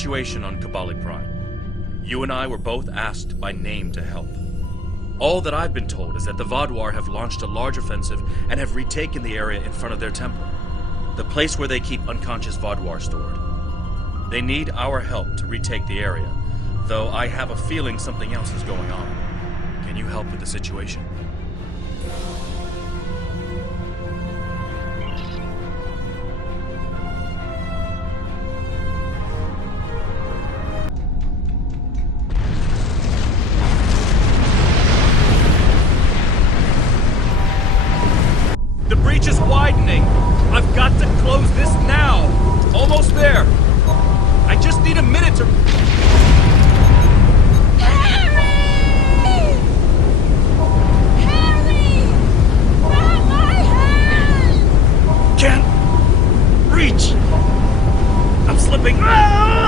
situation on Kabali Prime. You and I were both asked by name to help. All that I've been told is that the Vaadwaur have launched a large offensive and have retaken the area in front of their temple, the place where they keep unconscious Vaadwaur stored. They need our help to retake the area, though I have a feeling something else is going on. Can you help with the situation? The breach is widening! I've got to close this now! Almost there! I just need a minute to... Harry! Harry! Grab my hand! Can't reach! I'm slipping! Ah!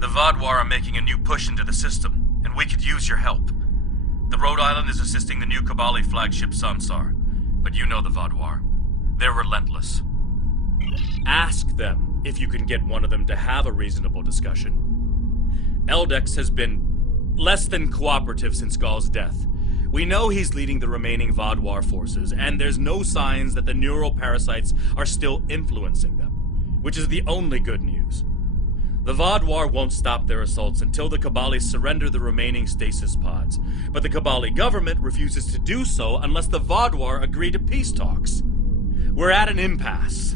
The Vaadwaur are making a new push into the system, and we could use your help. The Rhode Island is assisting the new Kabali flagship Samsar, but you know the Vaadwaur. They're relentless. Ask them if you can get one of them to have a reasonable discussion. Eldex has been less than cooperative since Gaul's death. We know he's leading the remaining Vaadwaur forces, and there's no signs that the neural parasites are still influencing them, which is the only good news. The Vaadwaur won't stop their assaults until the Kabali surrender the remaining stasis pods, but the Kabali government refuses to do so unless the Vaadwaur agree to peace talks. We're at an impasse.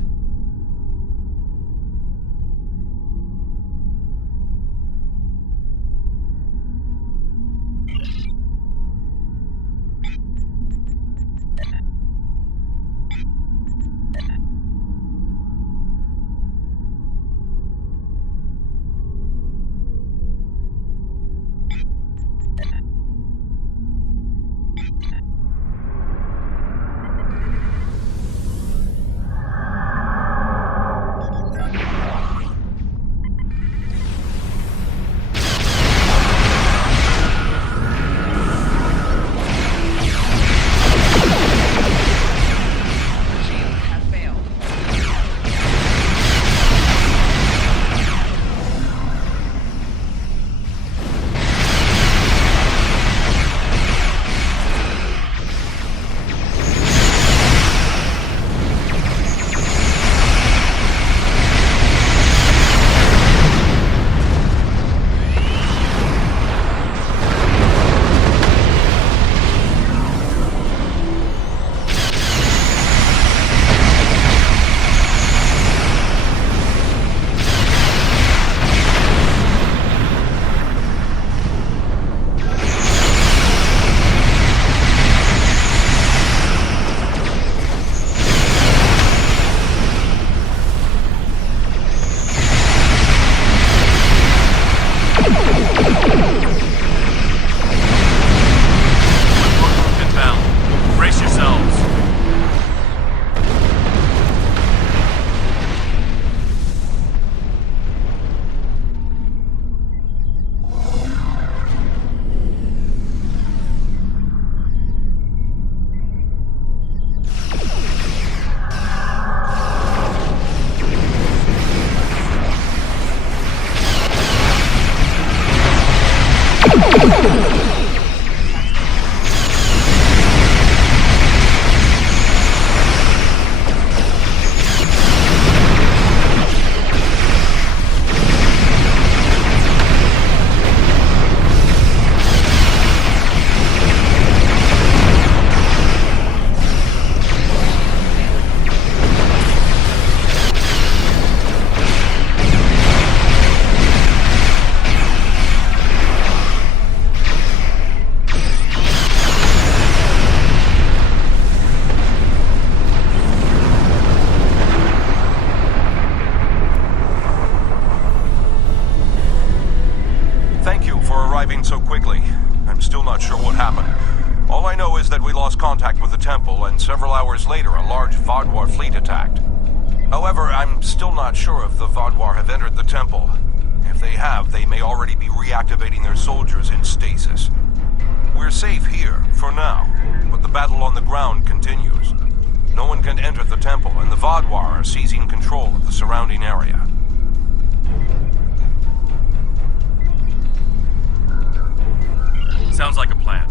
said we lost contact with the temple, and several hours later a large Vaadwaur fleet attacked. However, I'm still not sure if the Vaadwaur have entered the temple. If they have, they may already be reactivating their soldiers in stasis. We're safe here, for now, but the battle on the ground continues. No one can enter the temple, and the Vaadwaur are seizing control of the surrounding area. Sounds like a plan.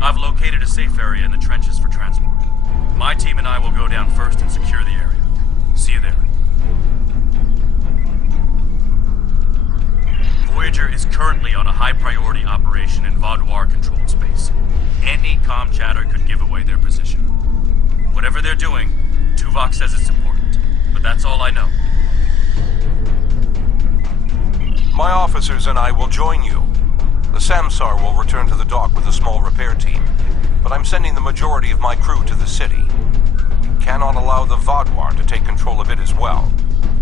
I've located a safe area in the trenches for transport. My team and I will go down first and secure the area. See you there. Voyager is currently on a high-priority operation in Vaadwaur controlled space. Any comm chatter could give away their position. Whatever they're doing, Tuvok says it's important, but that's all I know. My officers and I will join you. The Samsar will return to the dock with a small repair team, but I'm sending the majority of my crew to the city. We cannot allow the Vaadwaur to take control of it as well.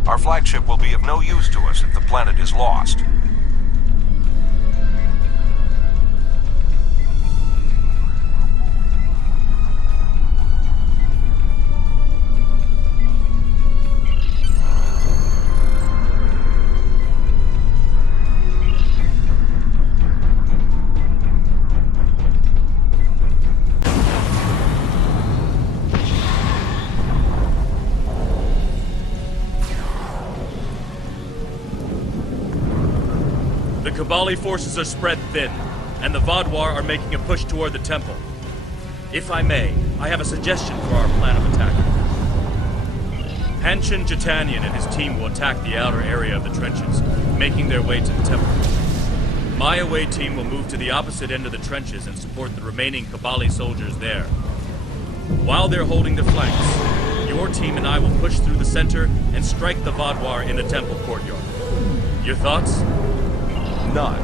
Our flagship will be of no use to us if the planet is lost. The Kibali forces are spread thin, and the Vaadwaur are making a push toward the temple. If I may, I have a suggestion for our plan of attack. Hanshin Jatanian and his team will attack the outer area of the trenches, making their way to the temple. My away team will move to the opposite end of the trenches and support the remaining Kibali soldiers there. While they're holding the flanks, your team and I will push through the center and strike the Vaadwaur in the temple courtyard. Your thoughts? None.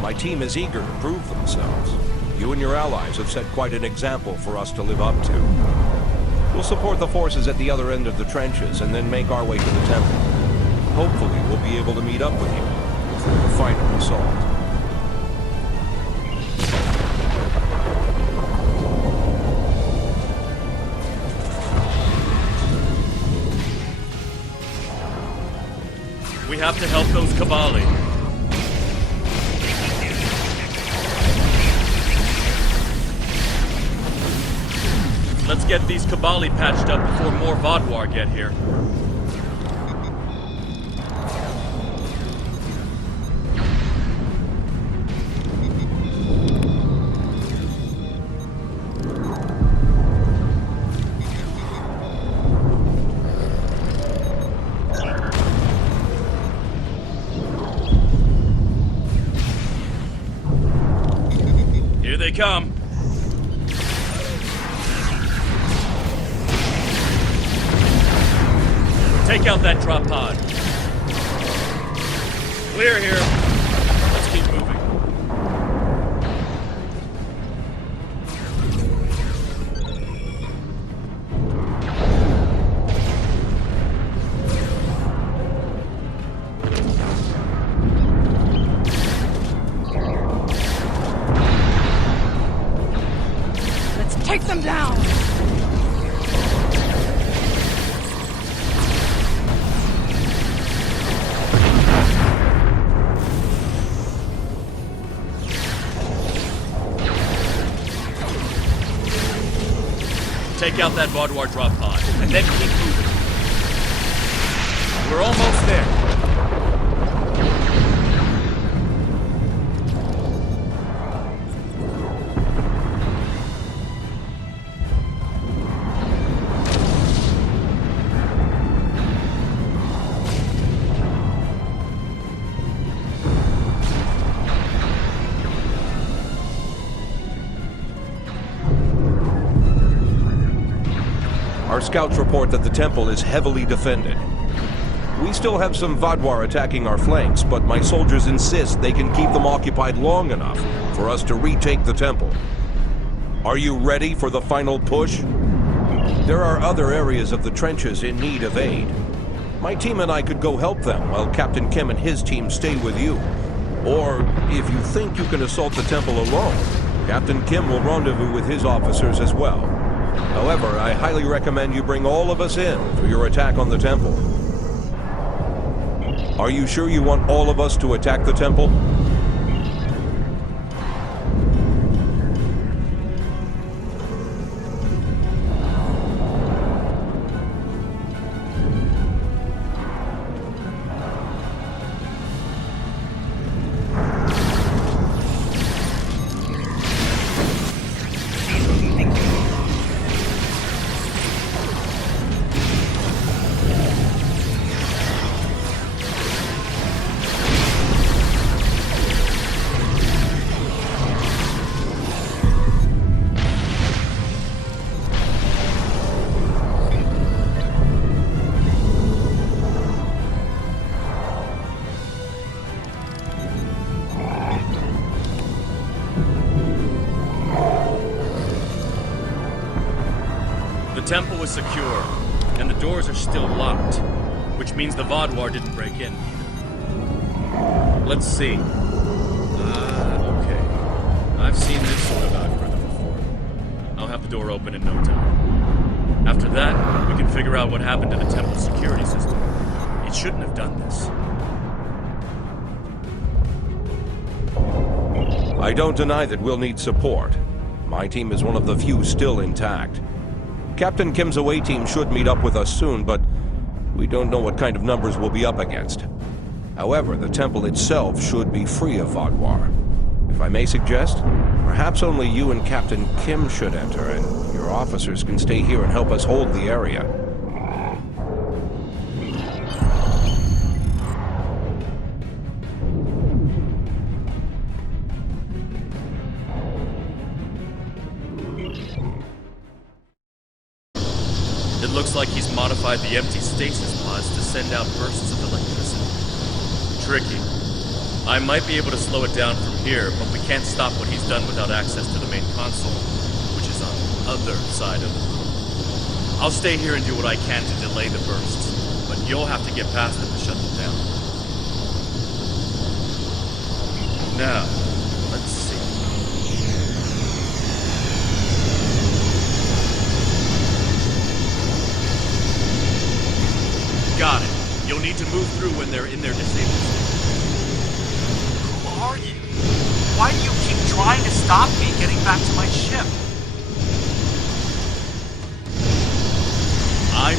My team is eager to prove themselves. You and your allies have set quite an example for us to live up to. We'll support the forces at the other end of the trenches and then make our way to the temple. Hopefully we'll be able to meet up with you before the final assault. We have to help those Kibali. Let's get these Kibali patched up before more Vaadwaur get here. Here they come. Take out that drop pod. Clear here. Let's keep moving. Let's take them down! Take out that Vaadwaur drop pod, and then keep moving. We're almost there. Our scouts report that the temple is heavily defended. We still have some Vaadwaur attacking our flanks, but my soldiers insist they can keep them occupied long enough for us to retake the temple. Are you ready for the final push? There are other areas of the trenches in need of aid. My team and I could go help them while Captain Kim and his team stay with you. Or, if you think you can assault the temple alone, Captain Kim will rendezvous with his officers as well. However, I highly recommend you bring all of us in for your attack on the temple. Are you sure you want all of us to attack the temple? The temple was secure, and the doors are still locked, which means the Vaadwaur didn't break in. Let's see. Okay. I've seen this sort of algorithm before. I'll have the door open in no time. After that, we can figure out what happened to the temple's security system. It shouldn't have done this. I don't deny that we'll need support. My team is one of the few still intact. Captain Kim's away team should meet up with us soon, but we don't know what kind of numbers we'll be up against. However, the temple itself should be free of Vaadwaur. If I may suggest, perhaps only you and Captain Kim should enter, and your officers can stay here and help us hold the area. It looks like he's modified the empty stasis pods to send out bursts of electricity. Tricky. I might be able to slow it down from here, but we can't stop what he's done without access to the main console, which is on the other side of the room. I'll stay here and do what I can to delay the bursts, but you'll have to get past them to shut them down. Now, let's see. Got it. You'll need to move through when they're in their disabled state. Who are you? Why do you keep trying to stop me getting back to my ship? I'm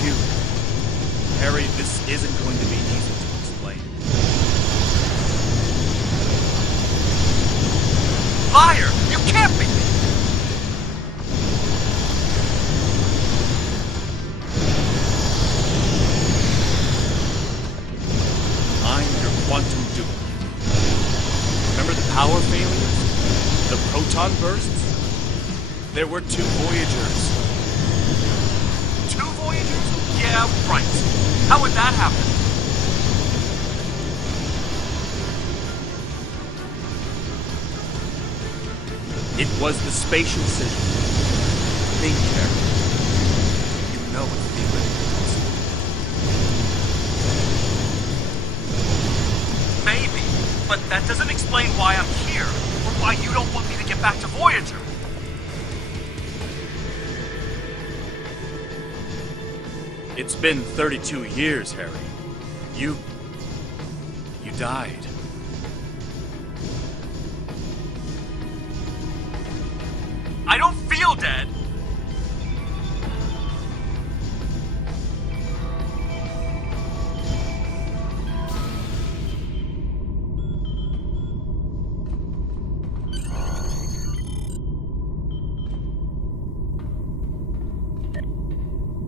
human. Harry, this isn't going to be easy to explain. Liar! You can't be! Quantum duplicate. Remember the power failures? The proton bursts? There were 2 Voyagers. 2 Voyagers? Yeah, right. How would that happen? It was the spatial signal. Think, Harry. You know it's theoretically possible. Maybe, but that doesn't explain why I'm here, or why you don't want me to get back to Voyager. It's been 32 years, Harry. You died. I don't feel dead.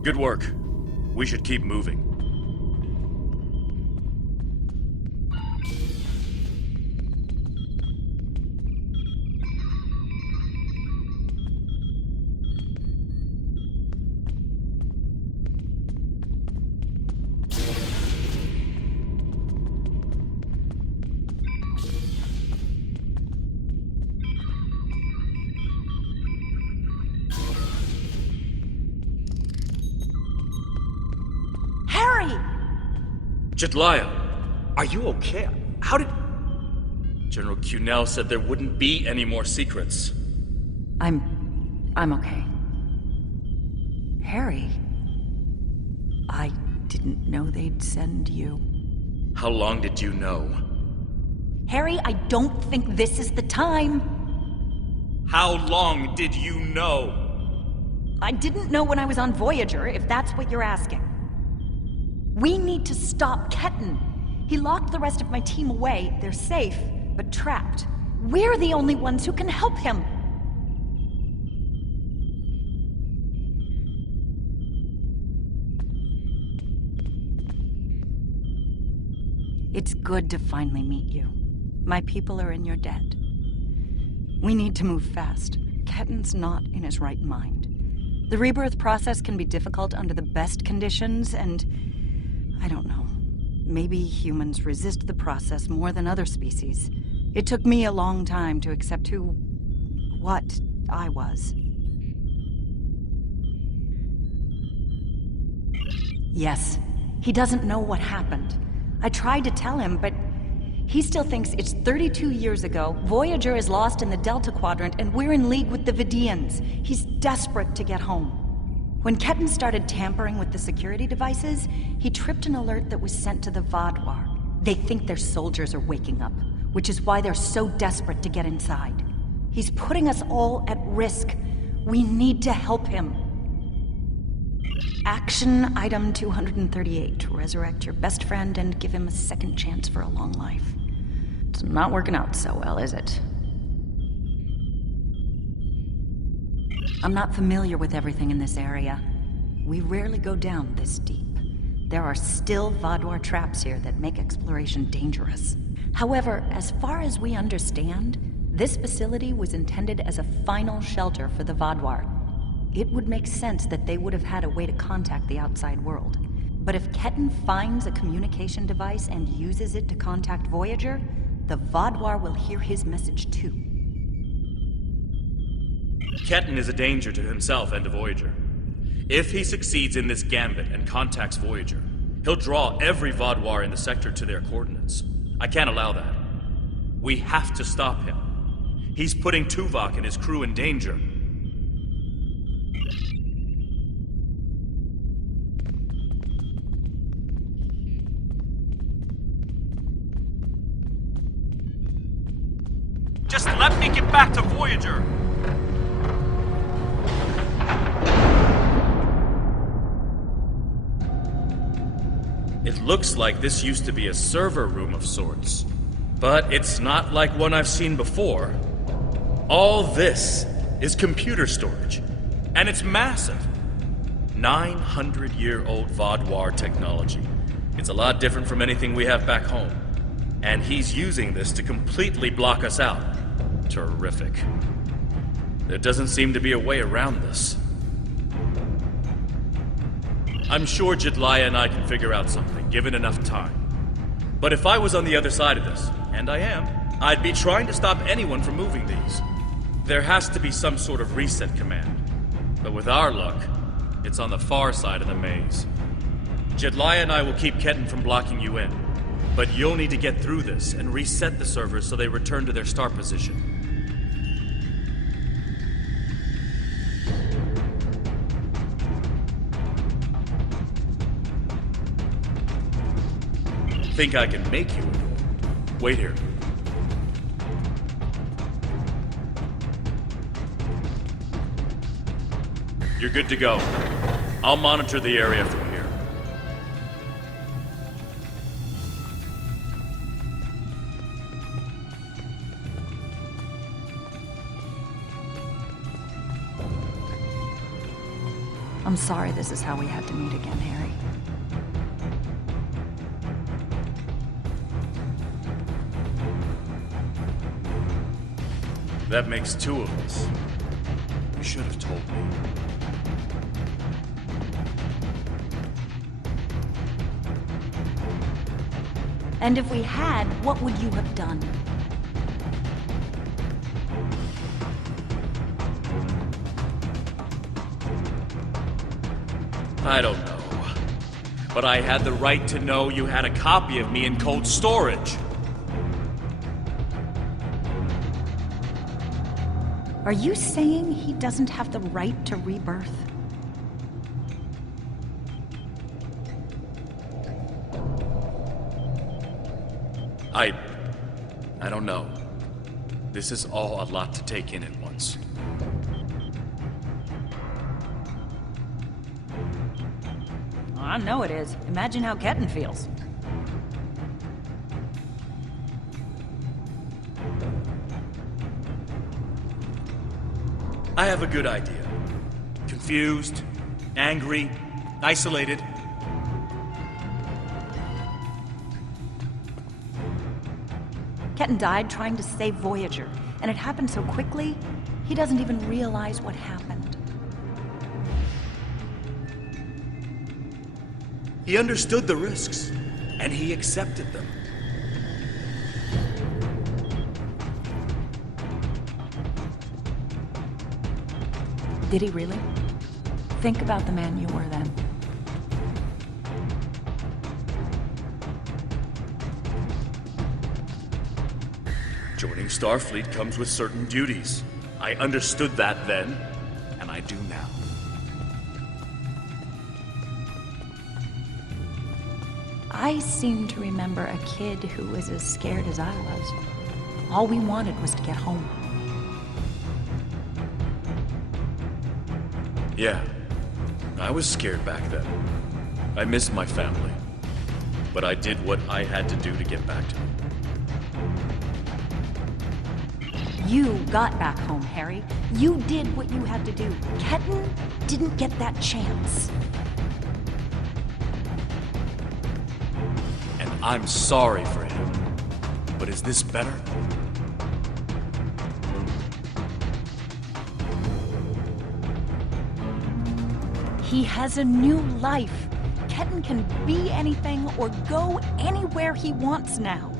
Good work. We should keep moving. Harry! Jetlaya! Are you okay? How did... General Cunell said there wouldn't be any more secrets. I'm okay. Harry, I didn't know they'd send you. How long did you know? Harry, I don't think this is the time. How long did you know? I didn't know when I was on Voyager, if that's what you're asking. We need to stop Ketan. He locked the rest of my team away. They're safe, but trapped. We're the only ones who can help him. It's good to finally meet you. My people are in your debt. We need to move fast. Ketan's not in his right mind. The rebirth process can be difficult under the best conditions, and I don't know. Maybe humans resist the process more than other species. It took me a long time to accept what I was. Yes, he doesn't know what happened. I tried to tell him, but he still thinks it's 32 years ago, Voyager is lost in the Delta Quadrant, and we're in league with the Vidians. He's desperate to get home. When Ketan started tampering with the security devices, he tripped an alert that was sent to the Vaadwaur. They think their soldiers are waking up, which is why they're so desperate to get inside. He's putting us all at risk. We need to help him. Action item 238. Resurrect your best friend and give him a second chance for a long life. It's not working out so well, is it? I'm not familiar with everything in this area. We rarely go down this deep. There are still Vaadwaur traps here that make exploration dangerous. However, as far as we understand, this facility was intended as a final shelter for the Vaadwaur. It would make sense that they would have had a way to contact the outside world. But if Ketan finds a communication device and uses it to contact Voyager, the Vaadwaur will hear his message too. Ketan is a danger to himself and to Voyager. If he succeeds in this gambit and contacts Voyager, he'll draw every Vaadwaur in the sector to their coordinates. I can't allow that. We have to stop him. He's putting Tuvok and his crew in danger. Just let me get back to Voyager! It looks like this used to be a server room of sorts. But it's not like one I've seen before. All this is computer storage. And it's massive. 900-year-old Vaadwaur technology. It's a lot different from anything we have back home. And he's using this to completely block us out. Terrific. There doesn't seem to be a way around this. I'm sure Jedliah and I can figure out something, given enough time. But if I was on the other side of this, and I am, I'd be trying to stop anyone from moving these. There has to be some sort of reset command. But with our luck, it's on the far side of the maze. Jedliah and I will keep Ketan from blocking you in. But you'll need to get through this and reset the servers so they return to their start position. Think I can make you? Wait here. You're good to go. I'll monitor the area from here. I'm sorry this is how we had to meet again, Harry. That makes two of us. You should have told me. And if we had, what would you have done? I don't know. But I had the right to know you had a copy of me in cold storage. Are you saying he doesn't have the right to rebirth? I don't know. This is all a lot to take in at once. I know it is. Imagine how Ketan feels. I have a good idea. Confused, angry, isolated. Ketan died trying to save Voyager, and it happened so quickly, he doesn't even realize what happened. He understood the risks, and he accepted them. Did he really? Think about the man you were then. Joining Starfleet comes with certain duties. I understood that then, and I do now. I seem to remember a kid who was as scared as I was. All we wanted was to get home. Yeah, I was scared back then. I missed my family. But I did what I had to do to get back to them. You got back home, Harry. You did what you had to do. Ketan didn't get that chance. And I'm sorry for him. But is this better? He has a new life. Ketan can be anything or go anywhere he wants now.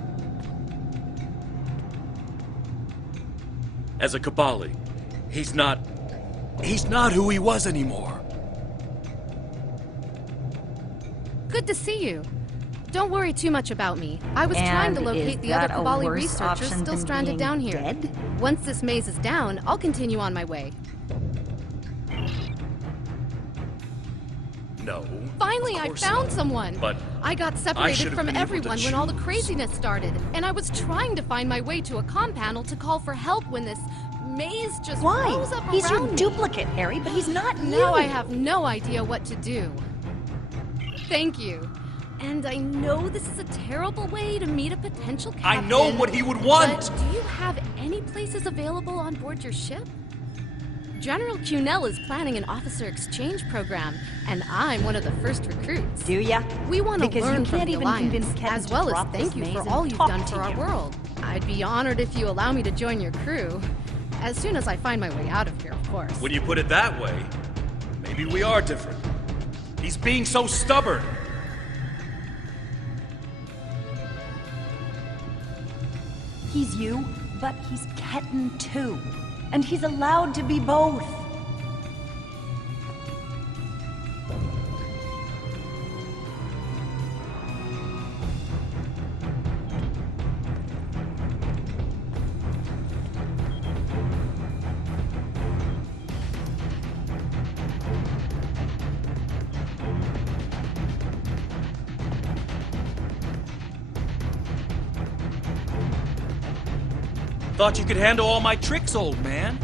As a Kabali, he's not who he was anymore. Good to see you. Don't worry too much about me. I was trying to locate the other Kabali researchers still stranded down here. Dead? Once this maze is down, I'll continue on my way. No. Finally, I found someone! But I got I separated should've from been able to everyone when all the choose. craziness started, and I was trying to find my way to a comm panel to call for help when this maze just rose up Why? He's around your me. duplicate, Harry, but he's not you. Now I have no idea what to do. Thank you. And I know this is a terrible way to meet a potential captain. I know what he would want! But do you have any places available on board your ship? General Cunell is planning an officer exchange program, and I'm one of the first recruits. Do ya? We want to Because learn you from can't the even Alliance, convince Ketan as to well as drop thank this you maze for and all you've talk done to for our you. world. I'd be honored if you allow me to join your crew. As soon as I find my way out of here, of course. when you put it that way, maybe we are different. He's being so stubborn. He's you, but he's Ketan too. And he's allowed to be both. Thought you could handle all my tricks, old man.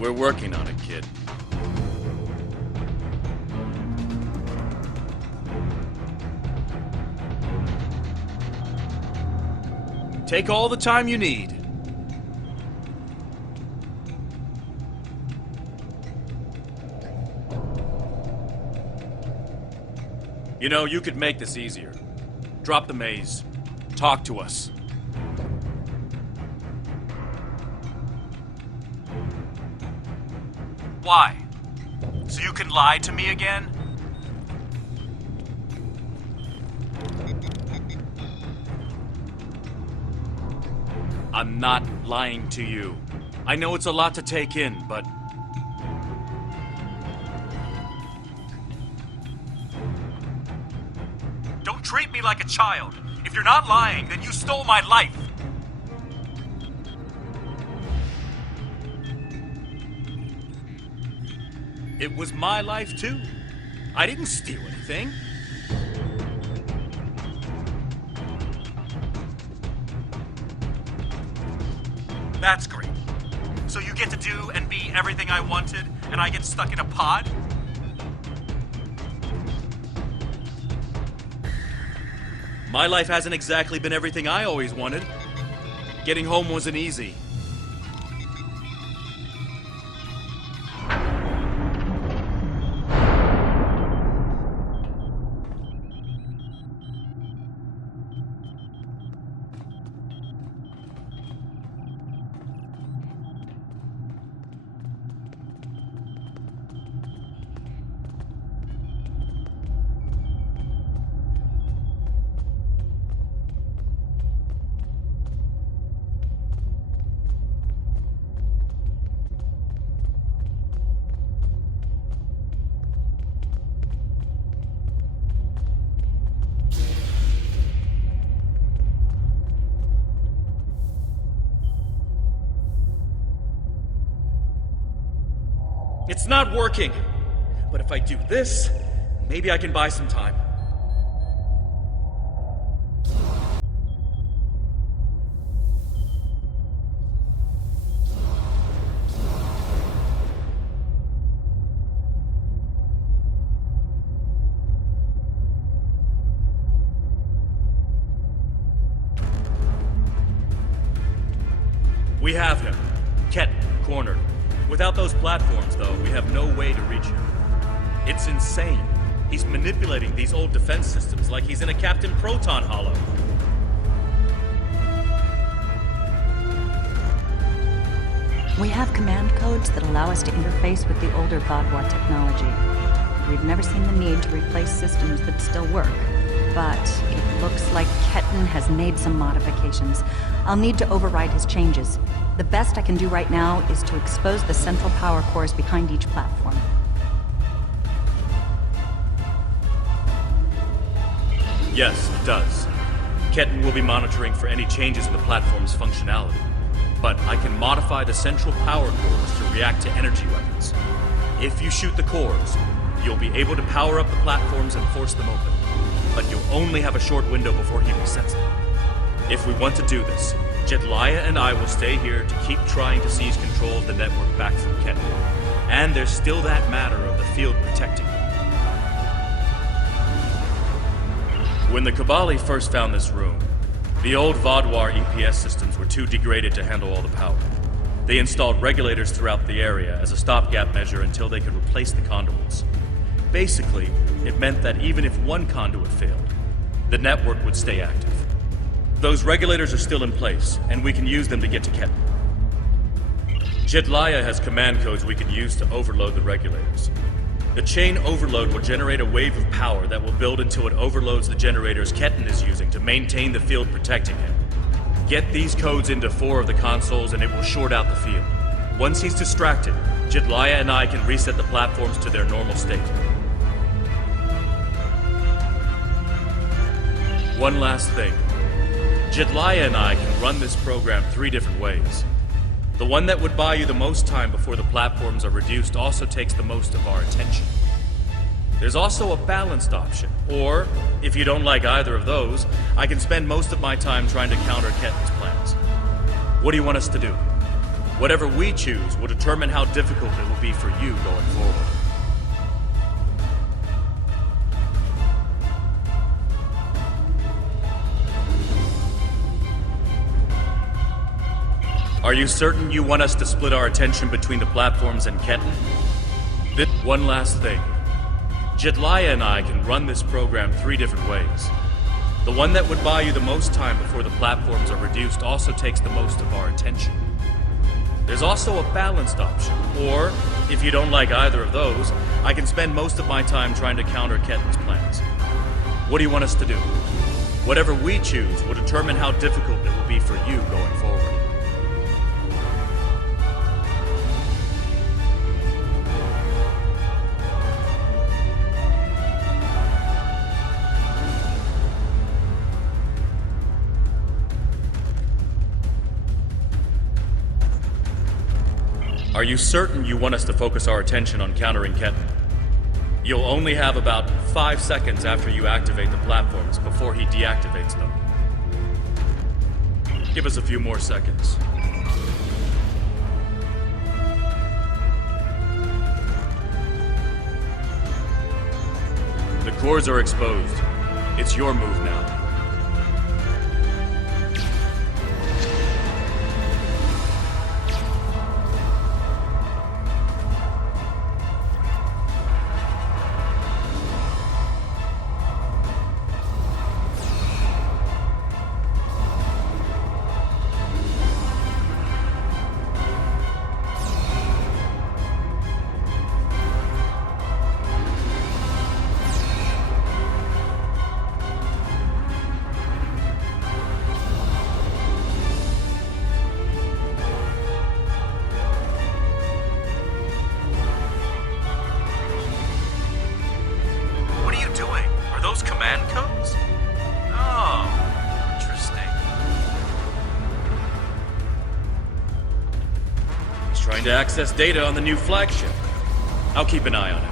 We're working on it, kid. Take all the time you need. You know, you could make this easier. Drop the maze. Talk to us. Why? So you can lie to me again? I'm not lying to you. I know it's a lot to take in, but... Don't treat me like a child. If you're not lying, then you stole my life. It was my life, too. I didn't steal anything. That's great. So you get to do and be everything I wanted, and I get stuck in a pod? My life hasn't exactly been everything I always wanted. Getting home wasn't easy. It's not working. But if I do this, maybe I can buy some time. We have him. Ket, cornered. Without those platforms, though, we have no way to reach him. It's insane. He's manipulating these old defense systems like he's in a Captain Proton Hollow. We have command codes that allow us to interface with the older Vadwa technology. We've never seen the need to replace systems that still work. But it looks like Ketan has made some modifications. I'll need to override his changes. The best I can do right now is to expose the central power cores behind each platform. Yes, it does. Ketan will be monitoring for any changes in the platform's functionality. But I can modify the central power cores to react to energy weapons. If you shoot the cores, you'll be able to power up the platforms and force them open. But you'll only have a short window before he resets them. If we want to do this, Jedliah and I will stay here to keep trying to seize control of the network back from Ketan. And there's still that matter of the field protecting it. When the Kabali first found this room, the old Vadwar EPS systems were too degraded to handle all the power. They installed regulators throughout the area as a stopgap measure until they could replace the conduits. Basically, it meant that even if one conduit failed, the network would stay active. Those regulators are still in place, and we can use them to get to Ketan. Jedliah has command codes we can use to overload the regulators. The chain overload will generate a wave of power that will build until it overloads the generators Ketan is using to maintain the field protecting him. Get these codes into 4 of the consoles and it will short out the field. Once he's distracted, Jedliah and I can reset the platforms to their normal state. One last thing. Jedliah and I can run this program 3 different ways. The one that would buy you the most time before the platforms are reduced also takes the most of our attention. There's also a balanced option, or, if you don't like either of those, I can spend most of my time trying to counter Ketan's plans. What do you want us to do? Whatever we choose will determine how difficult it will be for you going forward. Are you certain you want us to split our attention between the platforms and Ketan? One last thing. Jedliah and I can run this program 3 different ways. The one that would buy you the most time before the platforms are reduced also takes the most of our attention. There's also a balanced option, or, if you don't like either of those, I can spend most of my time trying to counter Ketan's plans. What do you want us to do? Whatever we choose will determine how difficult it will be for you going forward. Are you certain you want us to focus our attention on countering Ketan? You'll only have about 5 seconds after you activate the platforms before he deactivates them. Give us a few more seconds. The cores are exposed. It's your move now. Trying to access data on the new flagship. I'll keep an eye on it.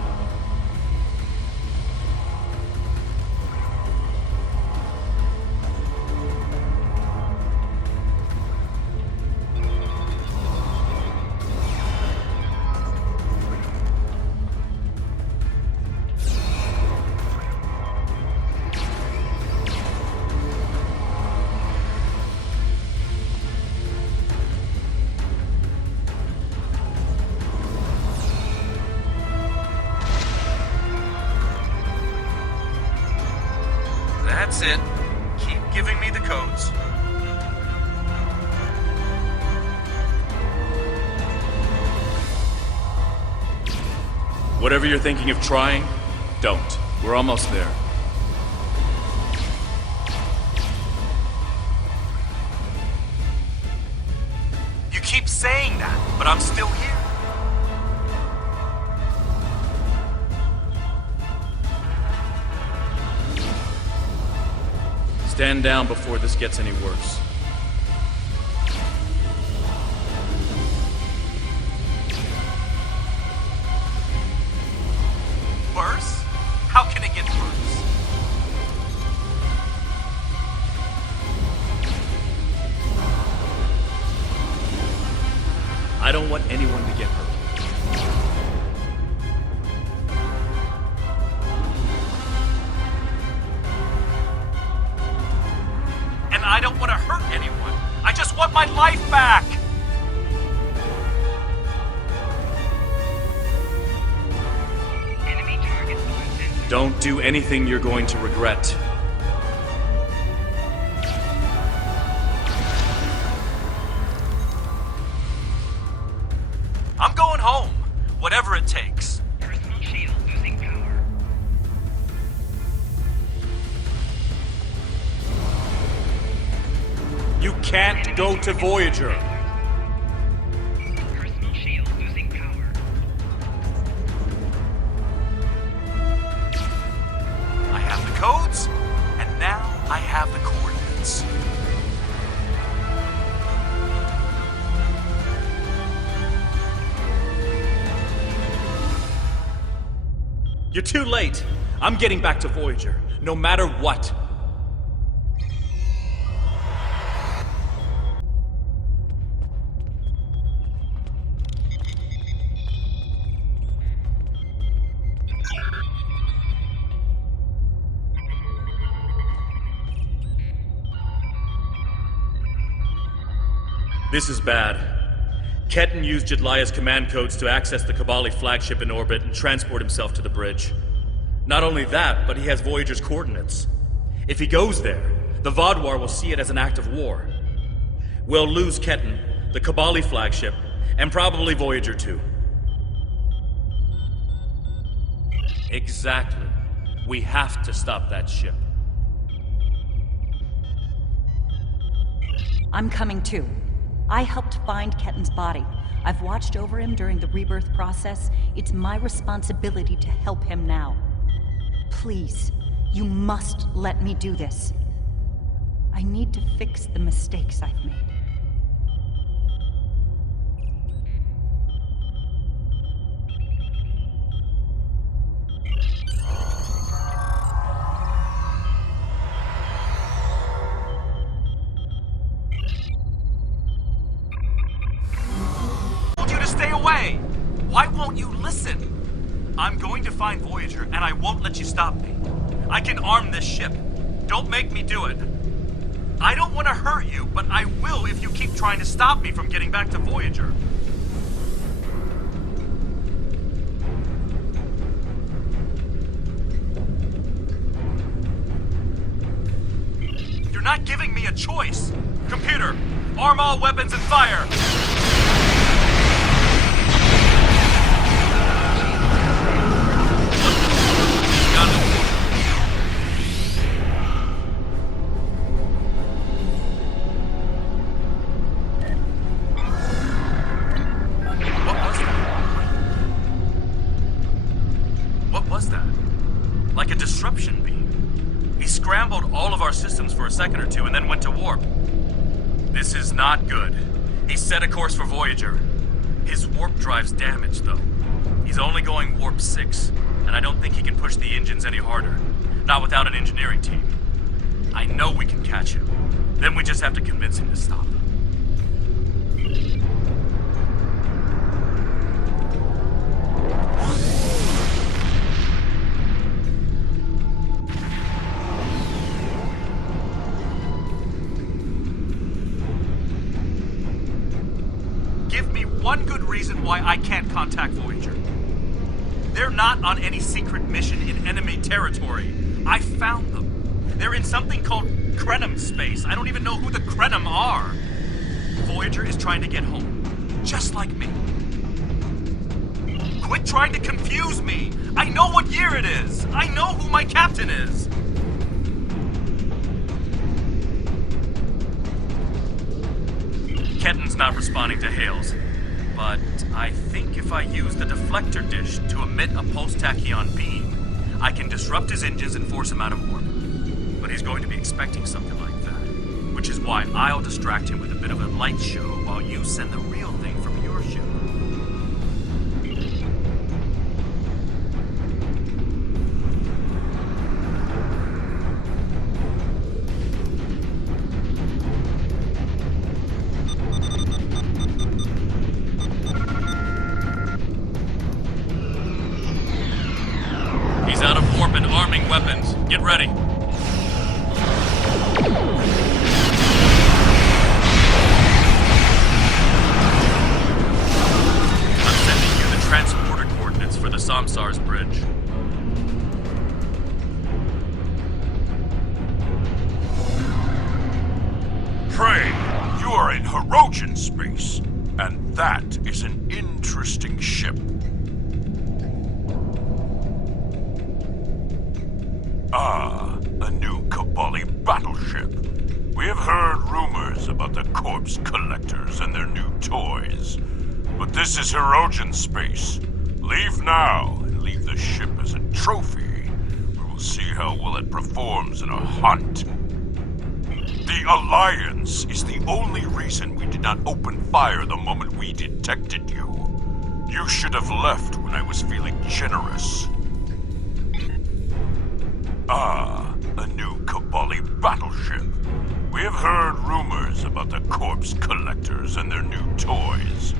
That's it. Keep giving me the codes. Whatever you're thinking of trying, don't. We're almost there. You keep saying that, but I'm still here. Stand down before this gets any worse. Worse? How can it get worse? I don't want anyone to get hurt. I don't want to hurt anyone. I just want my life back! Enemy target identified. Don't do anything you're going to regret. I'm going home, whatever it takes. Personal shield losing power. You can't go to Voyager. Personal shield losing power. I have the codes, and now I have the coordinates. You're too late. I'm getting back to Voyager, no matter what. This is bad. Ketan used Jadlaya's command codes to access the Kabali flagship in orbit and transport himself to the bridge. Not only that, but he has Voyager's coordinates. If he goes there, the Vaadwaur will see it as an act of war. We'll lose Ketan, the Kabali flagship, and probably Voyager too. Exactly. We have to stop that ship. I'm coming too. I helped find Ketan's body. I've watched over him during the rebirth process. It's my responsibility to help him now. Please, you must let me do this. I need to fix the mistakes I've made. I'm going to find Voyager, and I won't let you stop me. I can arm this ship. Don't make me do it. I don't want to hurt you, but I will if you keep trying to stop me from getting back to Voyager. You're not giving me a choice. Computer, arm all weapons and fire! Like a disruption beam. He scrambled all of our systems for a second or two and then went to warp. This is not good. He set a course for Voyager. His warp drive's damaged, though. He's only going warp 6, and I don't think he can push the engines any harder. Not without an engineering team. I know we can catch him. Then we just have to convince him to stop. One good reason why I can't contact Voyager. They're not on any secret mission in enemy territory. I found them. They're in something called Krenim space. I don't even know who the Krenim are. Voyager is trying to get home, just like me. Quit trying to confuse me. I know what year it is. I know who my captain is. Kenton's not responding to hails. But I think if I use the deflector dish to emit a pulse-tachyon beam, I can disrupt his engines and force him out of warp. But he's going to be expecting something like that, which is why I'll distract him with a bit of a light show while you send the real thing from your ship. He's out of warp and arming weapons. Get ready. I'm sending you the transporter coordinates for the Samsar's bridge. Prey, you are in Hirogen space, and that is an interesting ship. Ah, a new Kabali battleship. We have heard rumors about the corpse collectors and their new toys. But this is Hirogen space. Leave now and leave the ship as a trophy. We will see how well it performs in a hunt. The Alliance is the only reason we did not open fire the moment we detected you. You should have left when I was feeling generous. Ah, a new Kabali battleship. We have heard rumors about the corpse collectors and their new toys.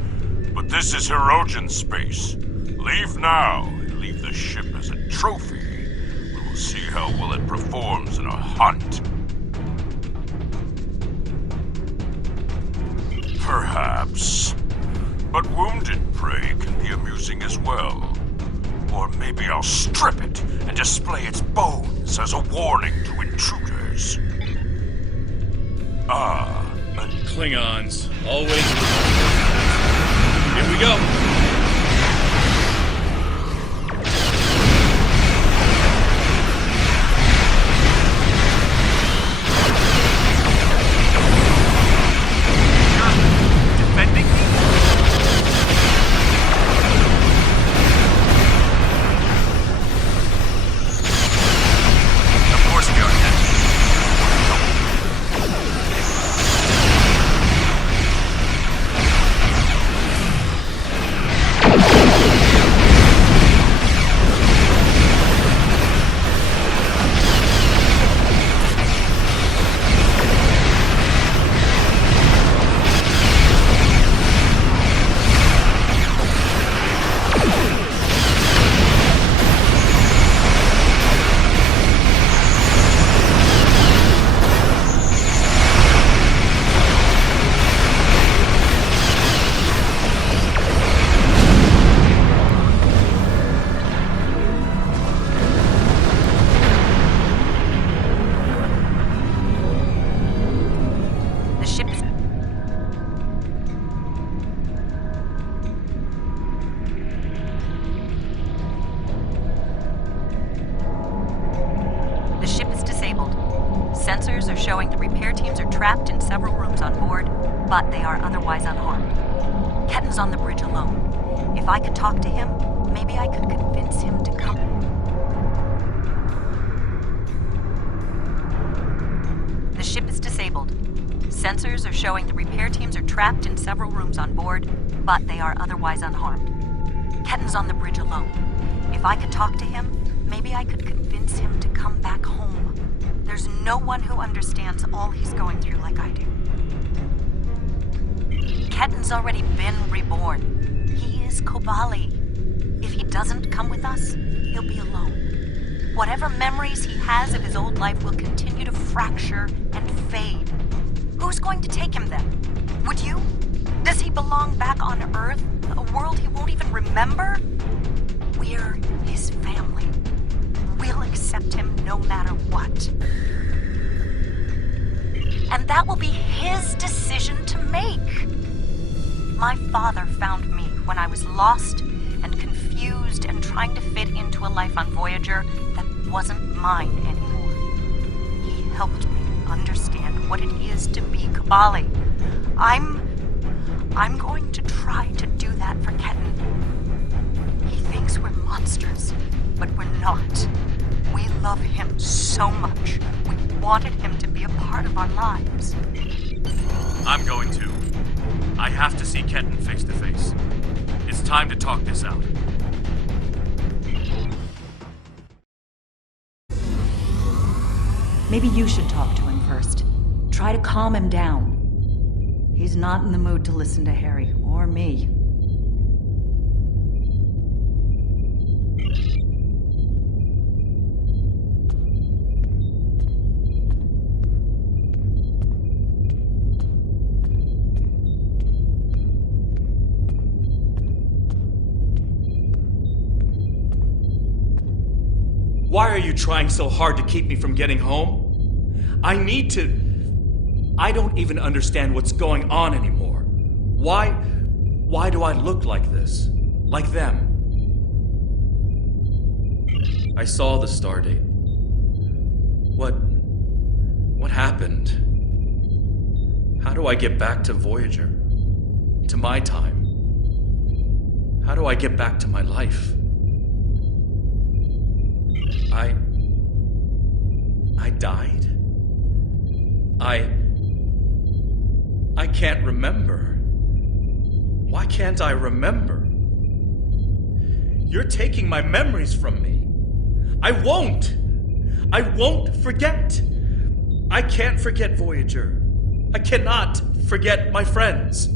But this is Hirogen space. Leave now and leave the ship as a trophy. We will see how well it performs in a hunt. Perhaps. But wounded prey can be amusing as well. Or maybe I'll strip it and display its bones as a warning to intruders. Ah, Klingons, always. Here we go. You're defending me? Of course we are, Captain. trapped in several rooms on board, but they are otherwise unharmed. Ketten's on the bridge alone. If I could talk to him, maybe I could convince him to come. The ship is disabled. Sensors are showing the repair teams are trapped in several rooms on board, but they are otherwise unharmed. Ketten's on the bridge alone. If I could talk to him, maybe I could convince him to come back home. There's no one who understands all he's going through like I do. Ketten's already been reborn. He is Kobali. If he doesn't come with us, he'll be alone. Whatever memories he has of his old life will continue to fracture and fade. Who's going to take him then? Would you? Does he belong back on Earth? A world he won't even remember? We're his family. We'll accept him no matter what. And that will be his decision to make. My father found me when I was lost and confused and trying to fit into a life on Voyager that wasn't mine anymore. He helped me understand what it is to be Kobali. I'm going to try to do that for Ketten. He thinks we're monsters, but we're not. We love him so much. We wanted him to be a part of our lives. I'm going to. I have to see Ketten face to face. It's time to talk this out. Maybe you should talk to him first. Try to calm him down. He's not in the mood to listen to Harry or me. Why are you trying so hard to keep me from getting home? I need to... I don't even understand what's going on anymore. Why do I look like this? Like them? I saw the stardate. What happened? How do I get back to Voyager? To my time? How do I get back to my life? I died? I can't remember. Why can't I remember? You're taking my memories from me. I won't forget. I can't forget Voyager. I cannot forget my friends.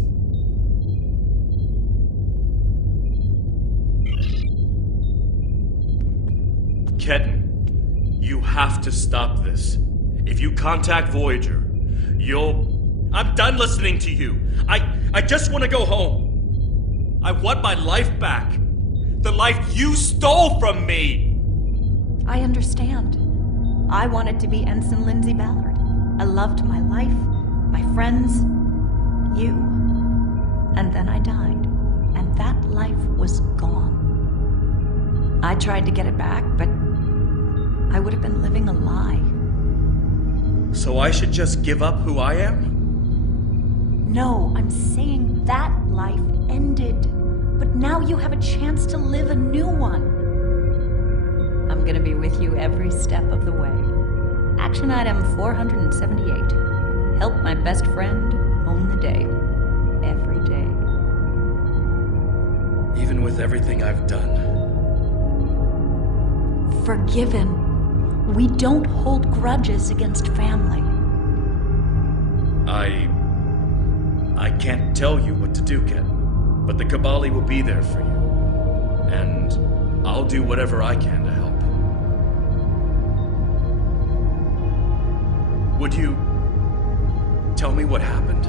Ketten, you have to stop this. If you contact Voyager, I'm done listening to you. I just want to go home. I want my life back. The life you stole from me. I understand. I wanted to be Ensign Lindsay Ballard. I loved my life, my friends, you. And then I died, and that life was gone. I tried to get it back, but I would have been living a lie. So I should just give up who I am? No, I'm saying that life ended. But now you have a chance to live a new one. I'm gonna be with you every step of the way. Action item 478. Help my best friend own the day. Every day. Even with everything I've done. Forgiven. We don't hold grudges against family. I can't tell you what to do, Ken. But the Kobali will be there for you. And I'll do whatever I can to help. Would you tell me what happened?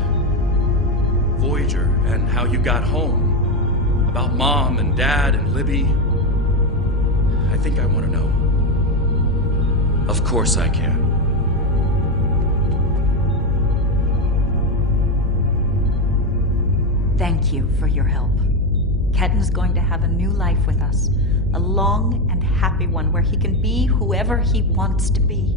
Voyager and how you got home. About Mom and Dad and Libby. I think I want to know. Of course I can. Thank you for your help. Ketten's going to have a new life with us. A long and happy one where he can be whoever he wants to be.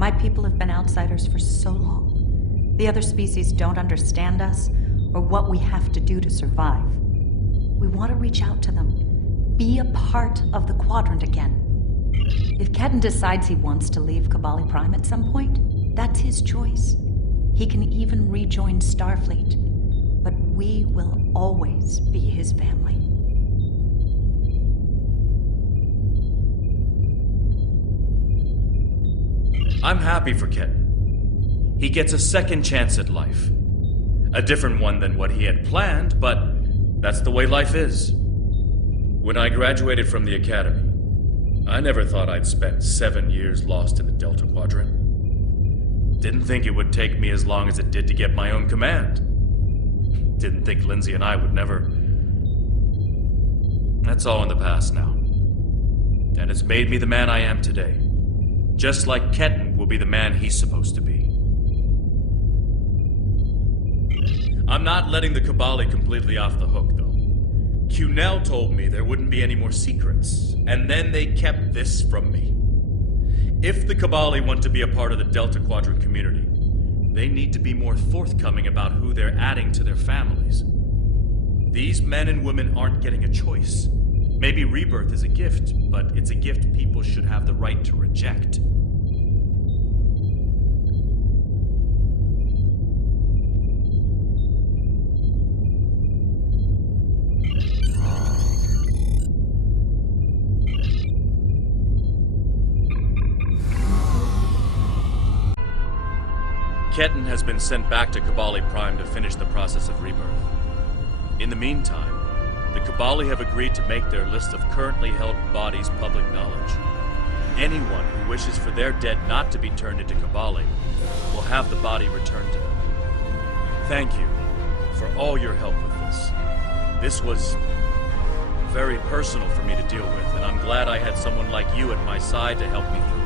My people have been outsiders for so long. The other species don't understand us or what we have to do to survive. We want to reach out to them, be a part of the Quadrant again. If Ketan decides he wants to leave Kabali Prime at some point, that's his choice. He can even rejoin Starfleet, but we will always be his family. I'm happy for Ketan. He gets a second chance at life. A different one than what he had planned, but that's the way life is. When I graduated from the academy, I never thought I'd spend 7 years lost in the Delta Quadrant. Didn't think it would take me as long as it did to get my own command. Didn't think Lindsay and I would never... That's all in the past now. And it's made me the man I am today. Just like Ketan will be the man he's supposed to be. I'm not letting the Kabali completely off the hook, though. Cunell told me there wouldn't be any more secrets, and then they kept this from me. If the Kabali want to be a part of the Delta Quadrant community, they need to be more forthcoming about who they're adding to their families. These men and women aren't getting a choice. Maybe rebirth is a gift, but it's a gift people should have the right to reject. Ketan has been sent back to Kabali Prime to finish the process of rebirth. In the meantime, the Kabali have agreed to make their list of currently held bodies public knowledge. Anyone who wishes for their dead not to be turned into Kabali will have the body returned to them. Thank you for all your help with this. This was very personal for me to deal with, and I'm glad I had someone like you at my side to help me through.